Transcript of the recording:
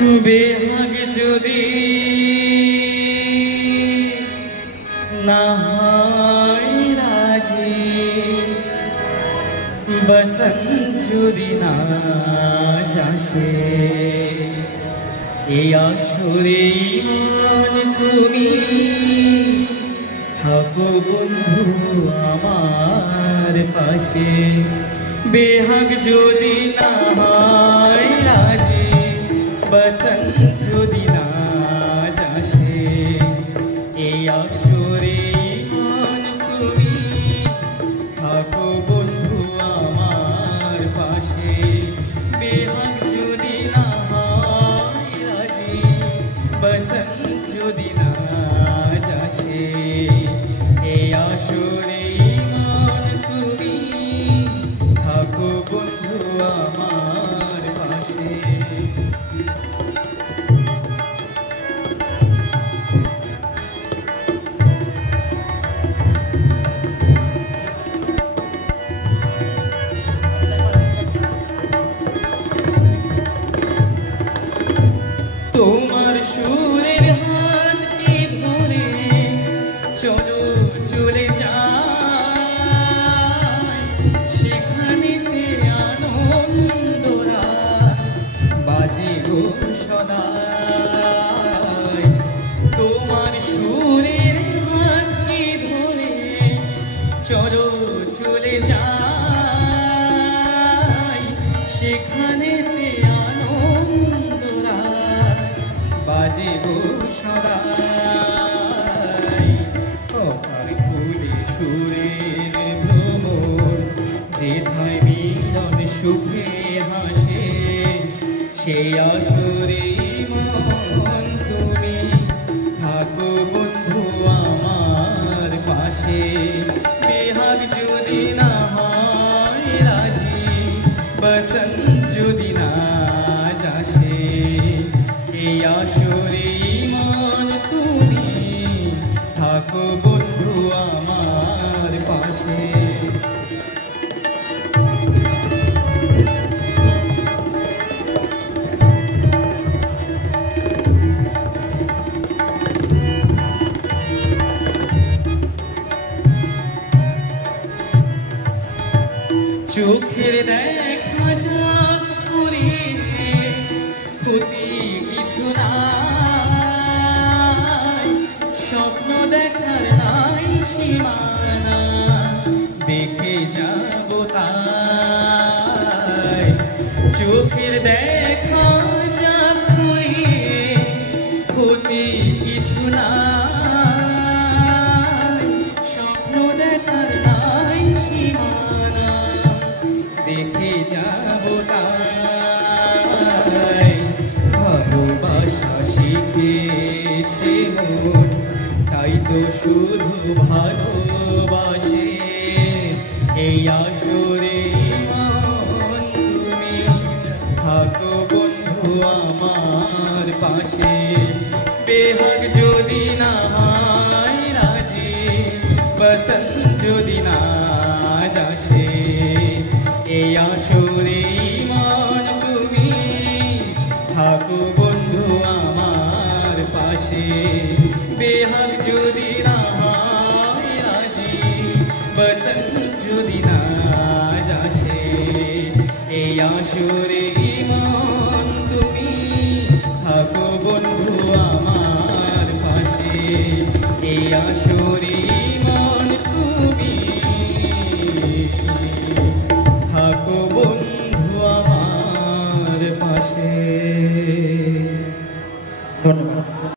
बेहग যদি না হয় রাজি, বসন্ত যদি না যাসে, এই আসরে মন তুমি থাকো বন্ধু আমার পাশে। বেহগ যদি না হয় রাজি, বসন্ত যদি না যাসে, এই আসরে মন তুমি থাকো বন্ধু আমার পাশে। বেহগ যদি না হয় রাজি, বসন্ত যদি না যাসে, এই আসরে মন তুমি থাকো বন্ধু আমার পাশে। তোমার সুরের হাতকে ধরে চলো চলে যাই, সেখানেতে আনন্দ রাত বাজে গো সদাই। তোমার সুরের হাতকে ধরে চলো চলে যাই, সেখানেতে আনন্দ রাত বাজে গো সদাই। তোমার ফুলে সুরের ভ্রমর, যেথায় মিলন সুখে হাসে, সেই আসরে মন তুমি থাকো বন্ধু আমার পাশে। বেহগ যদি না হয় রাজি, বসন্ত যদি না যাসে, এই আসরে মন তুমি থাকো বন্ধু আমার পাশে। চোখের দেখা যাক ফুরিয়ে ক্ষতি কিছু নাই, স্বপ্ন দেখার নাই সীমানা, দেখে যাব তাই। চোখের দেখা যাক ফুরিয়ে ক্ষতি কিছু নাই, স্বপ্ন দেখার নাই সীমানা, দেখে যাব তাই। ভালোবাসা শিখেছে মন, তাই তো শুধু ভালোবাসে, এই আসরে মন তুমি থাকো বন্ধু আমার পাশে। বেহগ যদি না হয় রাজি, বসন্ত যদি না যাসে, এই আসরে মন তুমি থাকো বন্ধু আমার পাশে। বেহগ যদি না হয় রাজি, বসন্ত যদি না যাসে, এই আসরে মন তুমি থাকো বন্ধু আমার পাশে। এই আসরে